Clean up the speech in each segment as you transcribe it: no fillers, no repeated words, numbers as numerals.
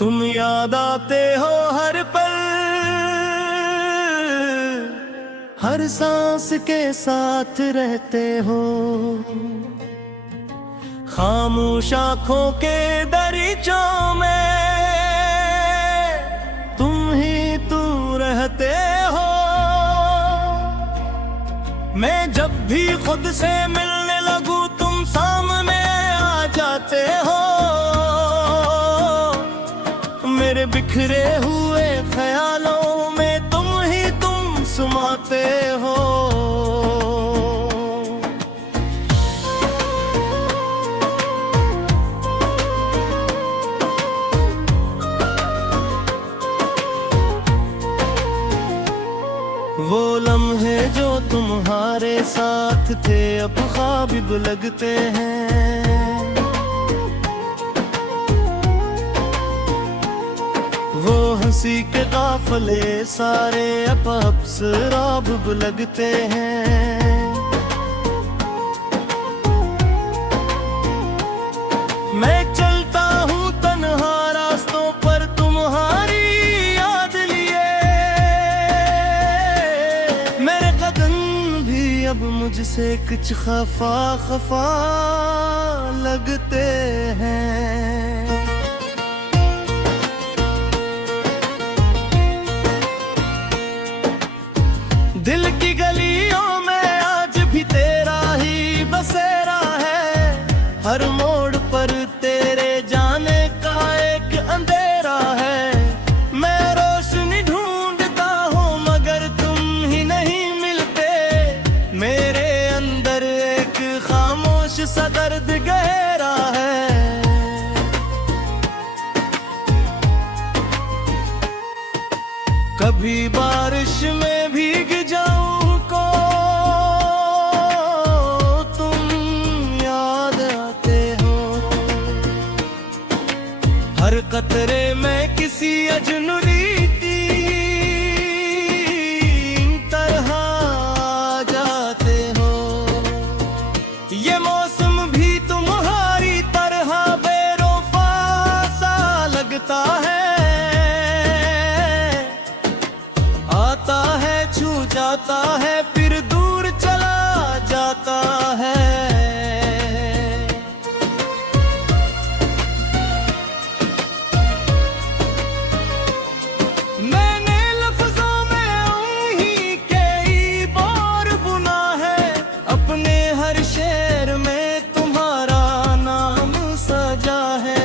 तुम याद आते हो हर पल, हर सांस के साथ रहते हो। खामोश आँखों के दरीचों में तुम ही तू रहते हो। मैं जब भी खुद से मिलने लगूं तुम सामने आ जाते हो। मेरे बिखरे हुए ख्यालों में तुम ही तुम समाते हो। वो लम्हे जो तुम्हारे साथ थे अब ख्वाब लगते हैं। वो हंसी के काफले सारे अब अप्सराब लगते हैं। मैं चलता हूँ तन्हा रास्तों पर तुम्हारी याद लिए। मेरे कदम भी अब मुझसे कुछ खफा खफा लगते हैं। दिल की गलियों में आज भी तेरा ही बसेरा है। हर मोड़ पर तेरे जाने का एक अंधेरा है। मैं रोशनी ढूंढता हूँ मगर तुम ही नहीं मिलते। मेरे अंदर एक खामोश सा दर्द गहरा है। कभी बारिश में भीग जाऊं को तुम याद आते हो। हर कतरे में किसी अजनबी की तरह आ जाते हो। ये मौसम भी तुम्हारी तरह बेरोफा सा लगता है। आता है छू जाता है फिर दूर चला जाता है। मैंने लफ्जों में उन्हीं के ही बोर बुना है। अपने हर शेर में तुम्हारा नाम सजा है।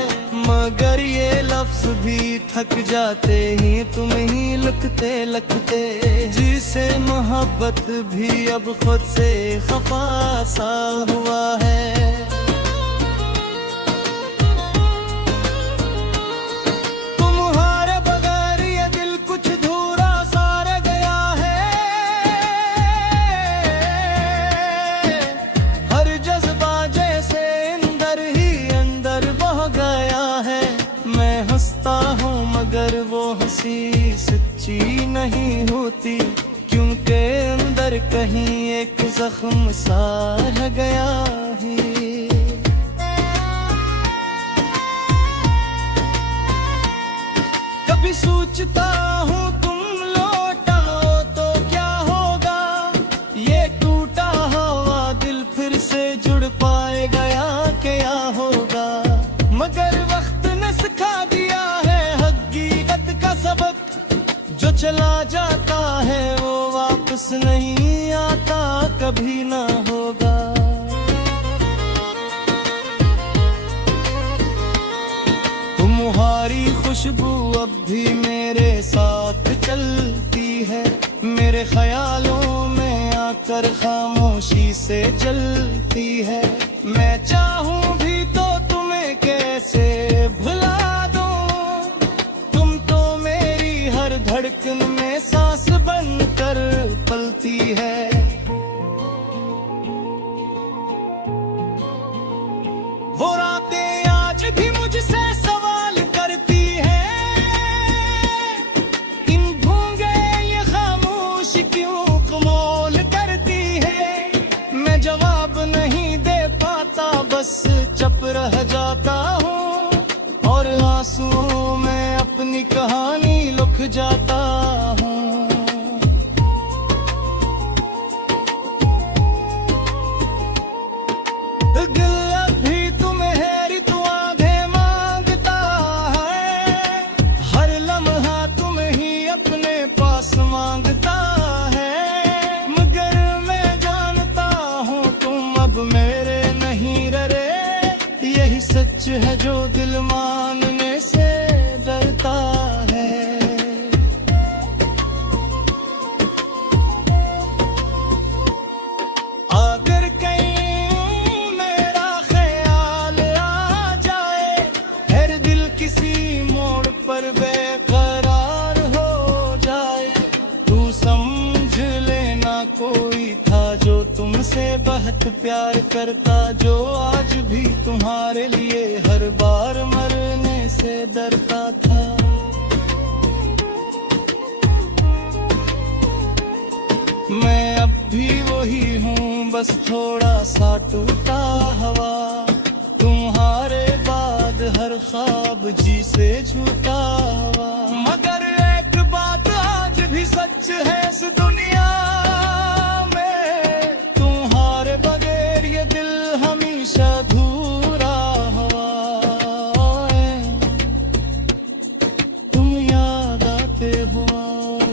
मगर ये लफ्ज भी थक जाते ही तुम ही लिखते लिखते। जिसे मोहब्बत भी अब खुद से खफा सा हुआ है। तुम्हारे बगैर ये दिल कुछ धूरा सा रह गया है। हर जज्बा जैसे अंदर ही अंदर बह गया है। मैं हंसता हूँ मगर वो हंसी सच्ची नहीं होती। क्योंकि अंदर कहीं एक जख्म सा रह गया है। कभी सोचता हूँ तुम लौटाओ तो क्या होगा। ये टूटा हुआ दिल फिर से जुड़ पाएगा या क्या होगा। मगर वक्त ने सिखा दिया है हकीकत का सबक। जो चला जाता है वो वापस नहीं आता कभी ना होगा। तुम्हारी खुशबू अब भी मेरे साथ चलती है। मेरे ख्यालों में आकर खामोशी से जलती है। मैं चाहूं भी तो तुम्हें कैसे भुला दूं। तुम तो मेरी हर धड़कन में सांस बनकर पलती है। वो रातें आज भी मुझसे सवाल करती है। इन भूंगे ये खामोश क्यों कमाल करती है। मैं जवाब नहीं दे पाता बस चुप रह जाता हूँ। और आंसुओं में अपनी कहानी लिख जाता हूँ। दिल अभी तुम्हें ऋतु आधे मांगता है, हर लम्हा तुम ही अपने पास मांगता है। मगर मैं जानता हूँ तुम अब मेरे नहीं रहे, यही सच है जो दिल मानने से डरता है। अगर कहीं मेरा ख्याल आ जाए, हर दिल किसी मोड़ पर बेकरार हो जाए, तू समझ लेना कोई था जो तुमसे बहुत प्यार करता, जो आज भी तुम्हारे लिए हर बार मरने से डरता था। मैं अब भी वही हूँ, बस थोड़ा सा टूटा हवा, तुम्हारे बाद हर ख्वाब जी से झूठा हुआ। मगर एक बात आज भी सच है इस दुनिया में, तुम्हारे बगैर ये दिल हमेशा अधूरा हुआ है। तुम याद आते हो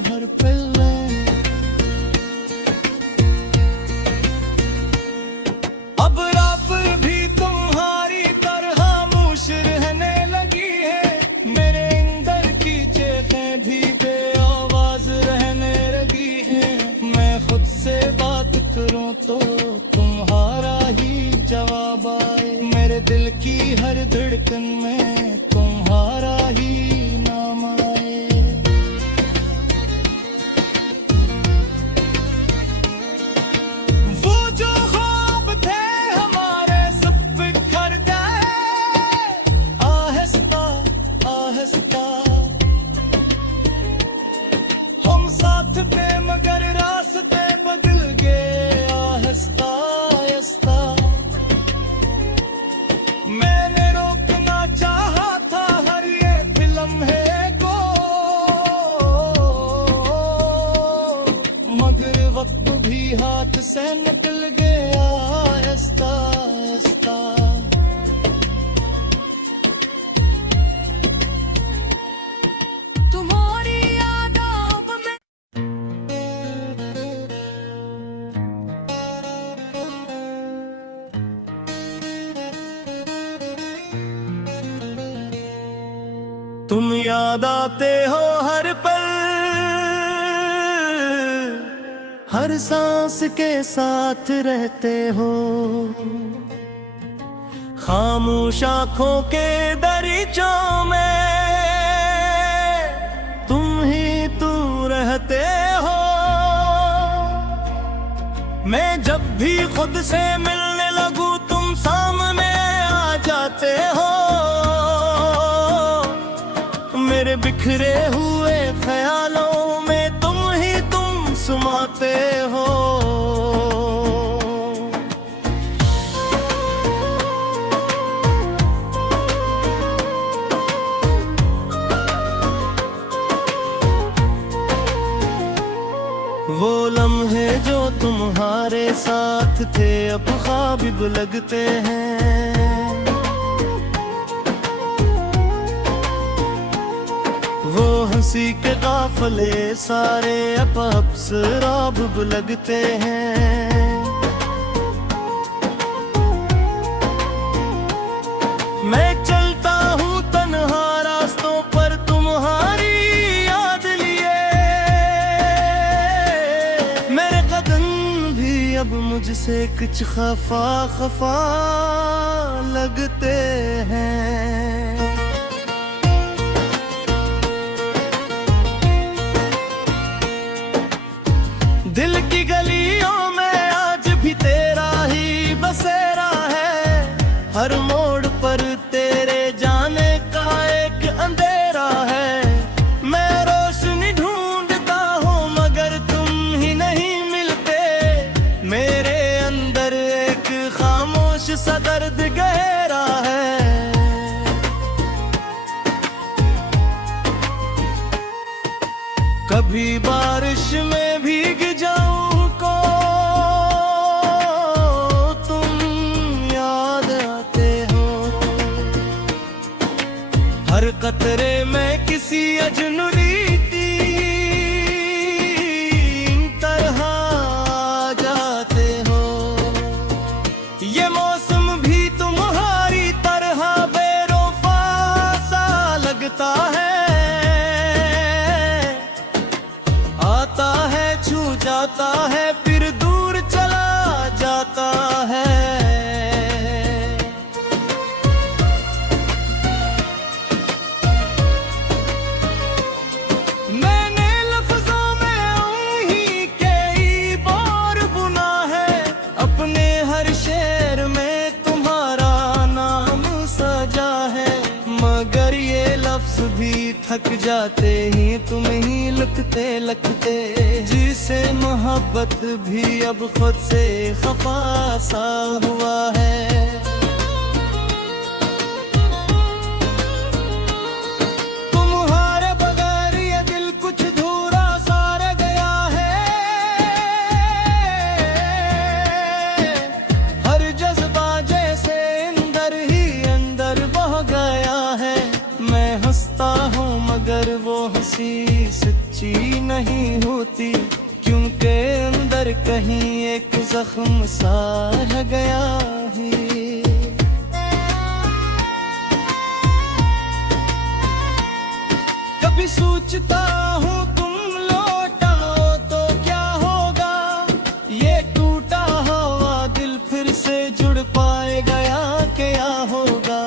हर पल, अब रब भी तुम्हारी तरह खामोश रहने लगी है। मेरे अंदर की चीखें भी बेआवाज रहने लगी हैं। मैं खुद से बात करूं तो तुम्हारा ही जवाब आए, मेरे दिल की हर धड़कन में तुम्हारा ही नाम आए। वो जो ख्वाब थे हमारे सब बिखर गए, आहिस्ता आहिस्ता हम साथ थे मगर रास्ते बदल गए, आहिस्ता आहिस्ता। मैंने रोकना चाहा था हर ये फिल्म है को, मगर वक्त भी हाथ से निकल गया, आहिस्ता आहिस्ता। तुम्हारी यादों में तुम याद आते हो हर पल, हर सांस के साथ रहते हो। खामोश आँखों के दरीचों में तुम ही तू रहते हो। मैं जब भी खुद से मिलने लगूं तुम सामने आ जाते हो। मेरे बिखरे हुए ख्यालों में तुम ही तुम समाते हो। वो लम्हे जो तुम्हारे साथ थे अब ख्वाब लगते हैं। वो हंसी के काफले सारे अब शराब लगते हैं। मैं चलता हूँ तन्हा रास्तों पर तुम्हारी याद लिए, मेरे कदम भी अब मुझसे कुछ खफा खफा लगते हैं। दिल की गलियों में आज भी तेरा ही बसेरा है। हर मोड़ पर तेरे जाने का एक अंधेरा है। मैं रोशनी ढूंढता हूँ मगर तुम ही नहीं मिलते। मेरे अंदर एक खामोश सा दर्द गहरा है। कभी बारिश में भीग जाऊं को तुम याद आते हो। हर कतरे में किसी अजनबी की तरह जाते हो। ये मौसम भी तुम्हारी तरह बेरोफा सा लगता है। आता है छू जाता है फिर दूर चला जाता है। मैंने लफ्जों में यूं कई बार बुना है। अपने हर शेर में तुम्हारा नाम सजा है। मगर ये लफ्ज भी थक जाते ही तुम ही लिखते लिखते। जिसे मोहब्बत भी अब खुद से खफा सा हुआ है। तुम्हारे बगैर ये दिल कुछ धूरा सा रह गया है। हर जज्बा जैसे अंदर ही अंदर बह गया है। मैं हंसता हूँ मगर वो हंसी सच्ची नहीं होती। क्योंकि अंदर कहीं एक जख्म सा रह गया है। कभी सोचता हूँ तुम लौटाओ तो क्या होगा। ये टूटा हुआ दिल फिर से जुड़ पाएगा या क्या होगा।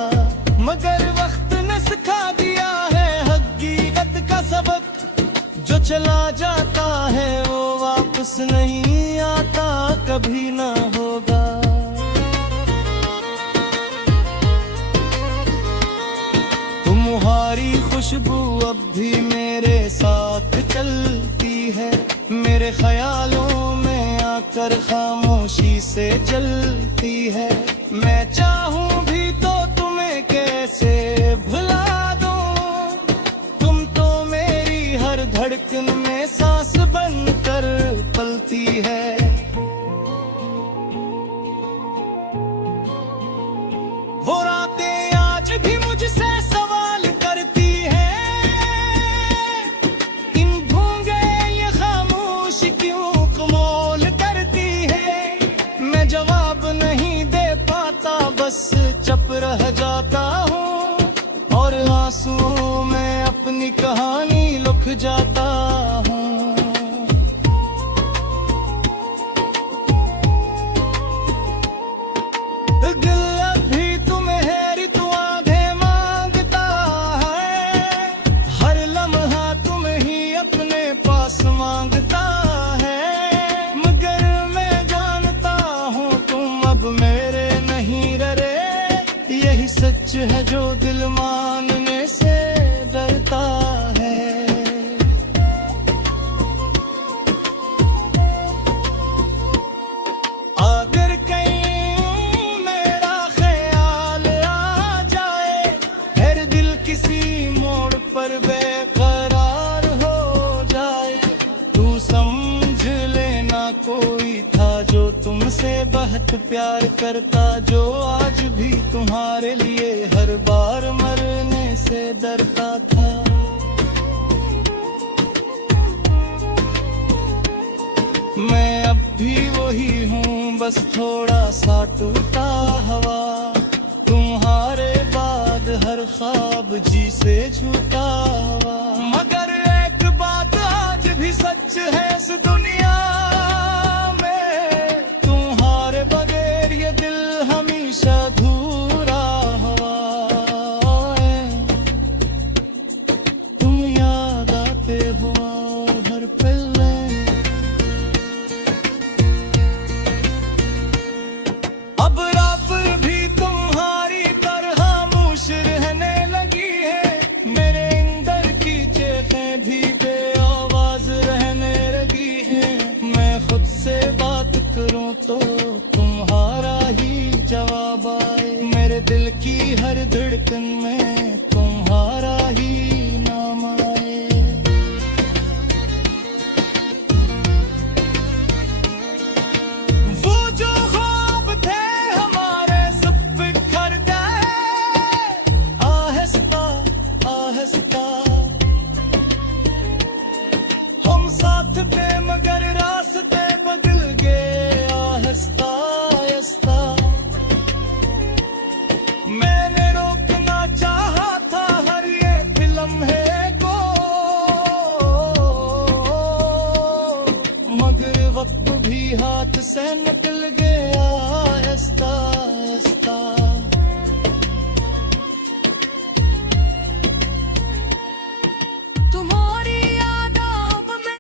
मगर वक्त ने सिखा दिया है हकीकत का सबक। जो चला जाता है वो वापस नहीं आता कभी ना होगा। तुम्हारी खुशबू अब भी मेरे साथ चलती है। मेरे ख्यालों में आकर खामोशी से जलती है। मैं चाहूं भी तो तुम्हें कैसे भुला दूं। तुम तो मेरी हर धड़कन में सांस बनकर पलती है। वो रातें आज भी मुझसे सवाल करती हैं। इन गूंगे ये खामोश क्यों कमाल करती है। मैं जवाब नहीं दे पाता बस चुप रह जाता हूँ। और आंसुओं में अपनी कहानी लिख जाता हूँ। दिल अब भी तुम्हें ऋतु आधे मांगता है। हर लम्हा तुम ही अपने पास मांगता है। मगर मैं जानता हूँ तुम अब मेरे नहीं रहे। यही सच है जो दिल मानने से डरता है। अगर कहीं मेरा ख्याल आ जाए। हर दिल किसी मोड़ पर बेकरार हो जाए। तू समझ लेना कोई था जो तुमसे बहुत प्यार करता। जो आज भी तुम्हारे लिए हर बार मरने से डरता था। मैं अब भी वही हूँ बस थोड़ा सा टूटा हुआ। तुम्हारे बाद हर ख्वाब जी से झूठा हुआ। मगर एक बात आज भी सच है इस दुनिया में। तुम्हारे बगैर ये दिल हमेशा अधूरा हुआ है। तुम याद आते हो हर पल। अब रब भी तुम्हारी तरह मुश रहने लगी है। मेरे अंदर की चेखें भी बेआवाज रहने लगी है। मैं खुद से बात करूं तो तुम्हारा ही जवाब आए। मेरे दिल की हर धड़कन में तुम्हारा ही नाम आए। साथ थे मगर रास्ते बदल गए आहिस्ता आहिस्ता। मैंने रोकना चाहा था हर ये लम्हे को, मगर वक्त भी हाथ से निकल गया आहिस्ता आहिस्ता। तुम्हारी यादों में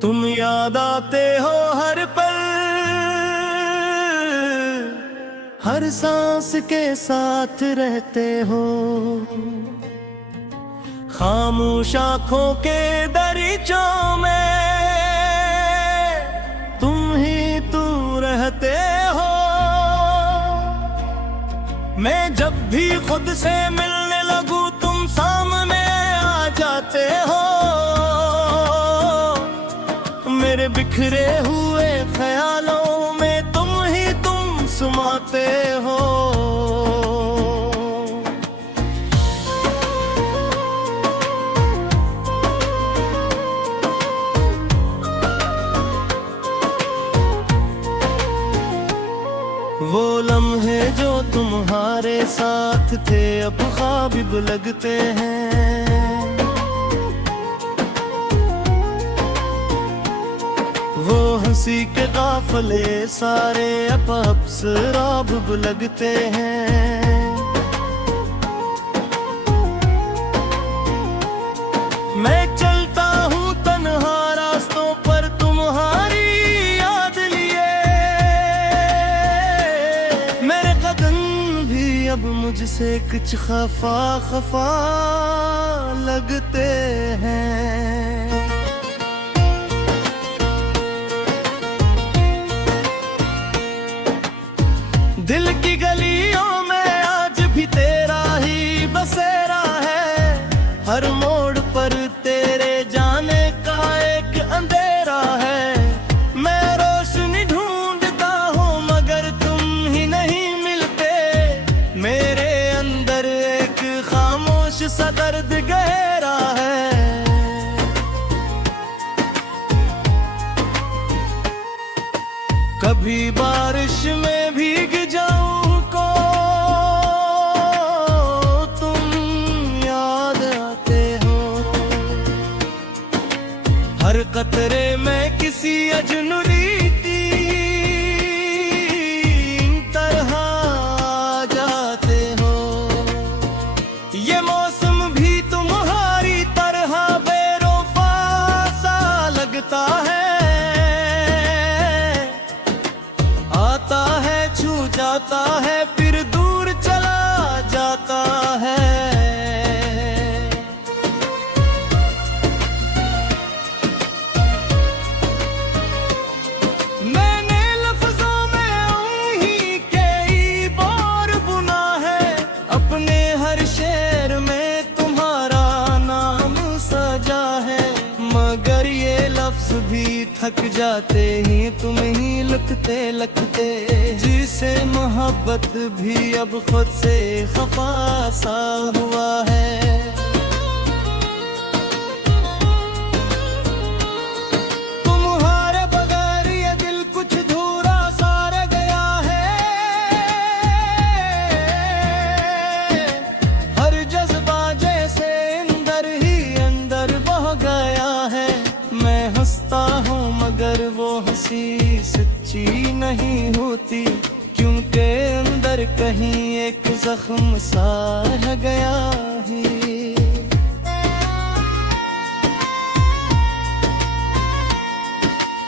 तुम याद आते हो हर पल, हर सांस के साथ रहते हो। खामोश आँखों के दरीचों में तुम ही तू रहते हो। मैं जब भी खुद से मिलने लगूं तुम सामने आ जाते हो। मेरे बिखरे हुए ख्यालों में तुम समाते हो। वो लम्हे जो तुम्हारे साथ थे अब ख्वाब लगते हैं। वो हंसी के काफले सारे अब शराब लगते हैं। मैं चलता हूँ तन्हा रास्तों पर तुम्हारी याद लिए। मेरे कदम भी अब मुझसे कुछ खफा खफा लगते हैं। दिल की गलियों में आज भी तेरा ही बसेरा है। हर मोड़ पर तेरे जाने का एक अंधेरा है। मैं रोशनी ढूंढता हूँ मगर तुम ही नहीं मिलते। मेरे अंदर एक खामोश सा दर्द गहरा है। कभी बारिश में भीग जाऊं को तुम याद आते हो। हर कतरे में किसी अजनबी की तरह आ जाते हो। ये मौसम भी तुम्हारी तरह बेरोफा सा लगता है। आता है छू जाता है फिर दूर चला जाता है। मैंने लफ्जों में यूं कई बार बुना है। अपने हर शेर में तुम्हारा नाम सजा है। मगर ये लफ्ज भी थक जाते ही तुम ही लिखते लिखते। जिसे मोहब्बत भी अब खुद से खफा सा हुआ है। तुम्हारे बगैर ये दिल कुछ धूरा सा रह गया है। हर जज्बा जैसे अंदर ही अंदर बह गया है। मैं हंसता हूँ मगर वो हंसी सच्ची नहीं होती। क्योंकि अंदर कहीं एक जख्म सा रह गया ही।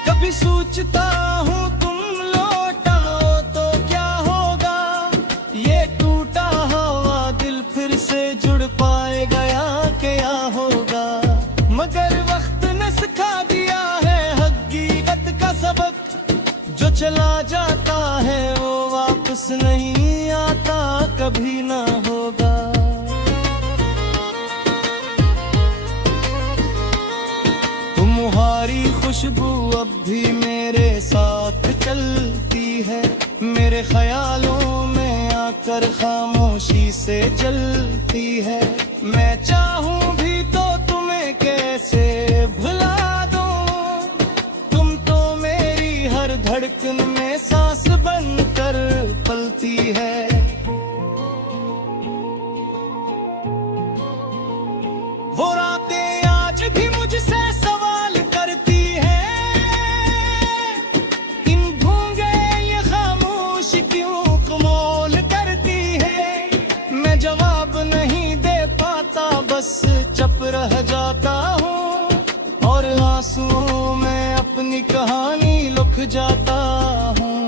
कभी सोचता हूँ तुम लौटाओ तो क्या होगा। ये टूटा हुआ दिल फिर से जुड़ पाएगा या क्या होगा। मगर वक्त ने सिखा दिया है हकीकत का सबक। जो चला जाता है वो वापस नहीं आता कभी ना होगा। तुम्हारी खुशबू अब भी मेरे साथ चलती है। मेरे ख्यालों में आकर खामोशी से जलती है। मैं चाहूं भी तो तुम्हें कैसे भुला दूं, तुम तो मेरी हर धड़कन में सांस बनकर पलती है। वो रातें आज भी मुझसे सवाल करती हैं, इन भूंगे ये खामोश क्यों कमौल करती है। मैं जवाब नहीं दे पाता, बस चुप रह जाता हूँ और आंसुओं में अपनी कहानी लिख जाता हूँ।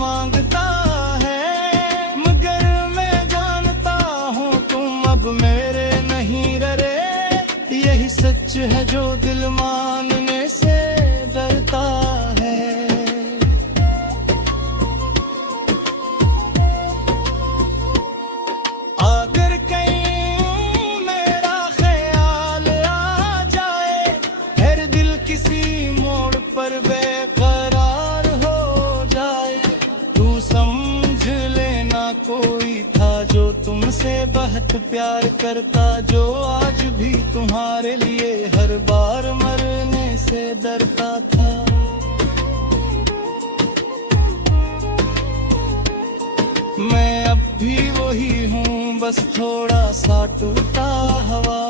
मांगता है मगर मैं जानता हूँ तुम अब मेरे नहीं रहे। यही सच है जो दिल मानने से डरता है। अगर कहीं मेरा ख्याल आ जाए, हर दिल किसी मोड़ पर बेकरार हो जाए, समझ लेना कोई था जो तुमसे बहुत प्यार करता, जो आज भी तुम्हारे लिए हर बार मरने से डरता था। मैं अब भी वही हूँ, बस थोड़ा सा टूटा हवा,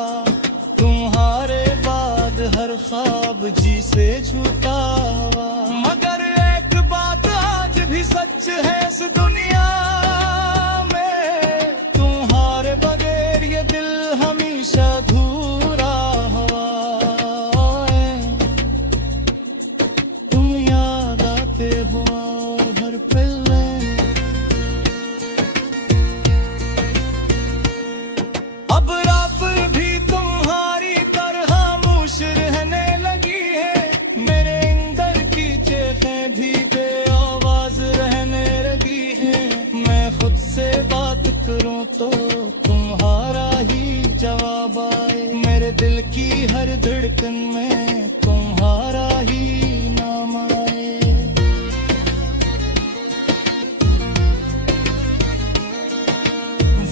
तुम्हारे बाद हर ख्वाब जी से झूठा हुआ। मगर एक बात आज भी सच है इस दुनिया में, तुम्हारे बगैर ये दिल हमेशा अधूरा हुआ है। तुम याद आते हो हर पल में, अब रब भी तुम्हारी तरह खामोश रहने लगी है। मेरे अंदर की चीखें भी खुद से बात करूं तो तुम्हारा ही जवाब आए। मेरे दिल की हर धड़कन में तुम्हारा ही नाम आए।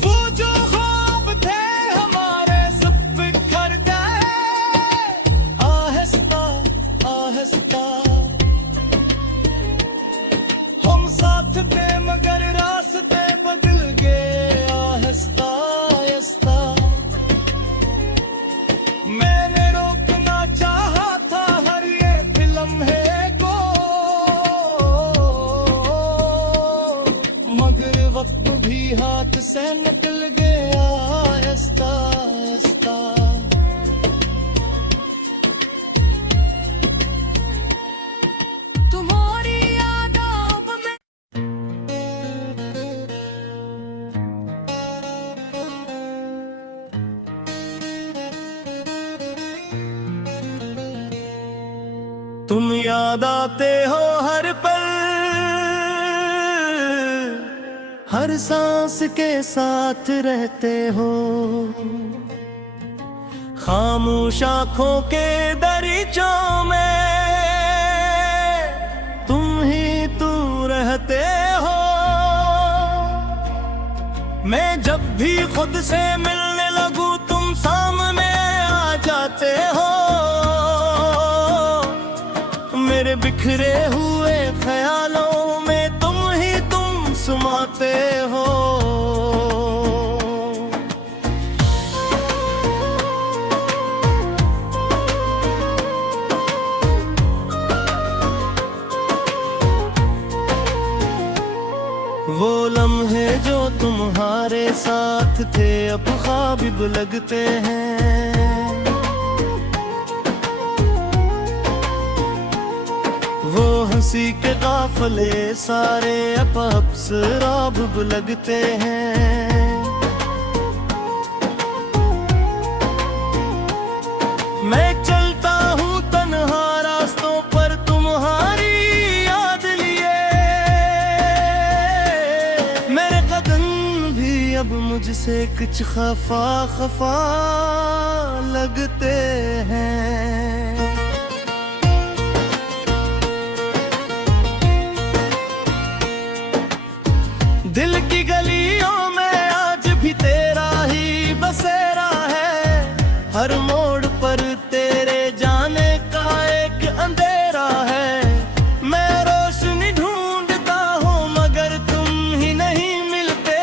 वो जो ख्वाब थे हमारे सब बिखर गए, आहिस्ता आहिस्ता हम साथ थे मगर रास्ते बदल गए आहिस्ता आहिस्ता। मैंने रोकना चाहा था हर ये लम्हे को, मगर वक्त भी हाथ से निकल गया आहिस्ता आहिस्ता। तुम याद आते हो हर पल, हर सांस के साथ रहते हो। खामोश आँखों के दरीचों में तुम ही तू रहते हो। मैं जब भी खुद से मिलने लगूं तुम सामने आ जाते हो। मेरे बिखरे हुए ख्यालों में तुम समाते हो। वो लम्हे जो तुम्हारे साथ थे अब ख्वाब लगते हैं। वो हंसी के काफले सारे अब अप्सराब लगते हैं। मैं चलता हूँ तन्हा रास्तों पर तुम्हारी याद लिए, अब मुझसे कुछ खफा खफा लगते हैं। दिल की गलियों में आज भी तेरा ही बसेरा है, हर मोड़ पर तेरे जाने का एक अंधेरा है। मैं रोशनी ढूंढता हूँ मगर तुम ही नहीं मिलते,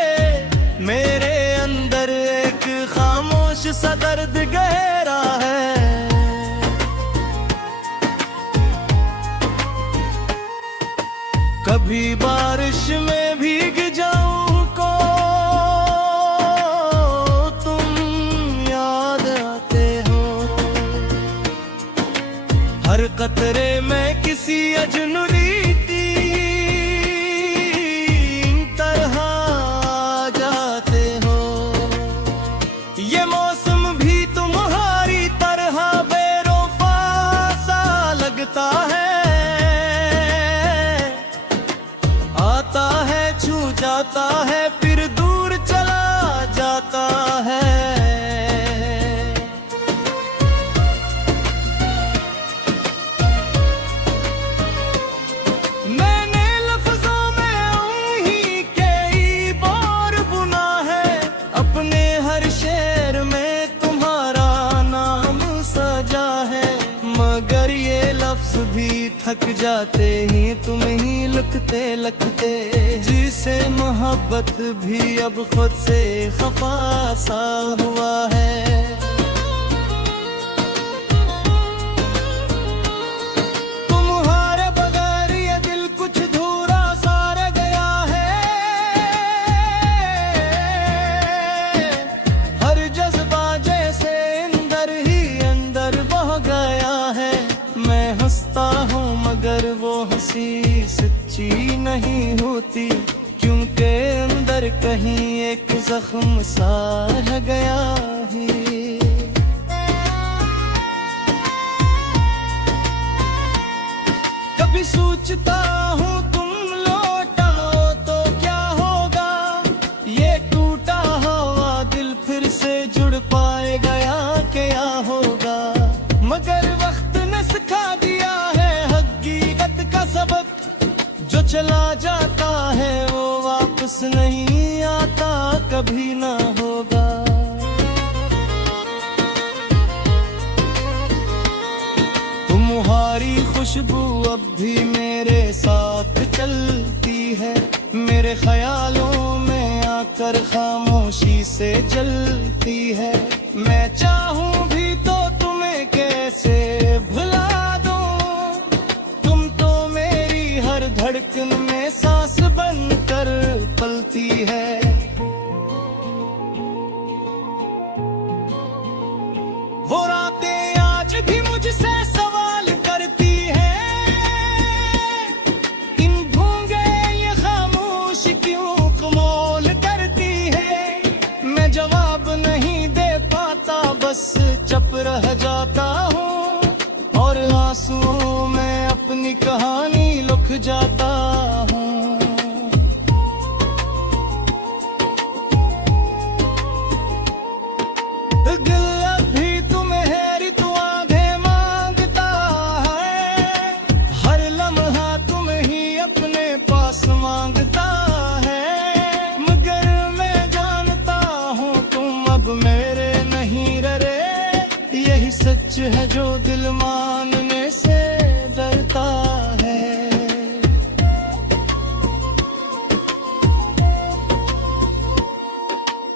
मेरे अंदर एक खामोश सा दर्द गहरा है। कभी बारिश में भीग जाऊं को तुम याद आते हो, हर कतरे में किसी अजनबी तरह आ जाते हो। ये मौसम भी तुम्हारी तरह बेरोफा सा लगता है, आता है छू जाता है फिर दूर चला जाता है। मैंने लफ्जों में यूं ही कई बार बुना है, अपने हर शेर में तुम्हारा नाम सजा है। मगर ये लफ्ज भी थक जाते ही तुम ही लिखते लिखते, जिसे मोहब्बत भी अब खुद से खफा सा हुआ है। तुम्हारे बगैर ये दिल कुछ धूरा सा रह गया है, हर जज्बा जैसे अंदर ही अंदर बह गया है। मैं हंसता हूँ मगर वो हंसी सच्ची नहीं होती, क्योंकि अंदर कहीं एक जख्म सा रह गया है। कभी सोचता हूँ तुम लौटाओ तो क्या होगा, ये टूटा हुआ दिल फिर से जुड़ पाएगा या क्या होगा। मगर वक्त ने सिखा दिया है हकीकत का सबक, जो चला जाता है वो वापस नहीं आता, कभी ना होगा। तुम्हारी खुशबू अब भी मेरे साथ चलती है, मेरे ख्यालों में आकर खामोशी से जलती है। मैं चाहूं भी तो तुम्हें कैसे भुला दूं, तुम तो मेरी हर धड़कन में सांस बनकर पलती है। वो रातें आज भी मुझसे सवाल करती हैं, इन भूंगे ये खामोश क्यों कमाल करती है। मैं जवाब नहीं दे पाता, बस चुप रह जाता हूँ और आंसुओं में अपनी कहानी लिख जाता हूँ। दिल अभी तुम्हारी दुआएं मांगता है, हर लम्हा तुम ही अपने पास मांगता है। मगर मैं जानता हूँ तुम अब मेरे नहीं रहे, यही सच है जो दिल मानने से डरता है।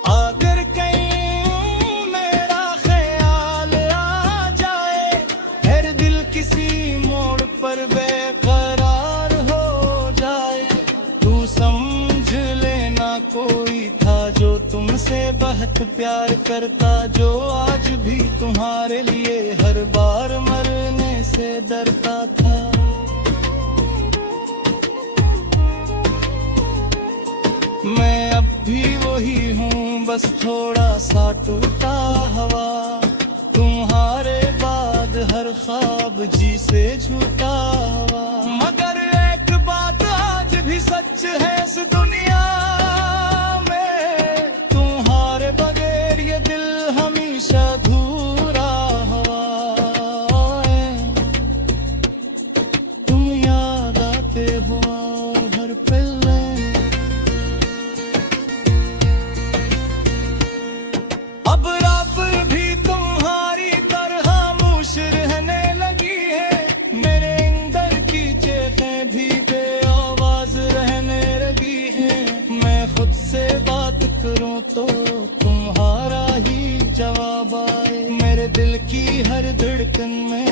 अगर कहीं मेरा ख्याल आ जाए, हर दिल किसी मोड़ पर बेकरार हो जाए, तू समझ लेना कोई था जो तुमसे बहुत प्यार करता, जो आज भी तुम्हारे लिए हर बार मरने से डरता था। मैं अब भी वही हूँ, बस थोड़ा सा टूटा हवा, तुम्हारे बाद हर ख्वाब जी से झूठा हुआ। मगर एक बात आज भी सच है इस दुनिया में, करूं तो तुम्हारा ही जवाब आए। मेरे दिल की हर धड़कन में